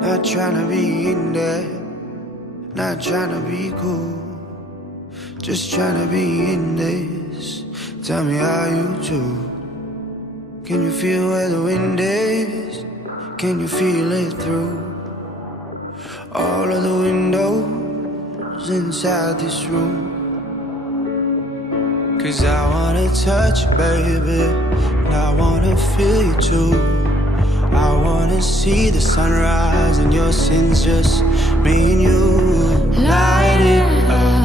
Not trying to be in there, not trying to be cool, just trying to be in this. Tell me how you do. Can you feel where the wind is? Can you feel it through all of the windows inside this room? 'Cause I wanna touch you, baby, and I wanna feel you too. I wanna see the sunrise and your sins, just me and you. Light it up.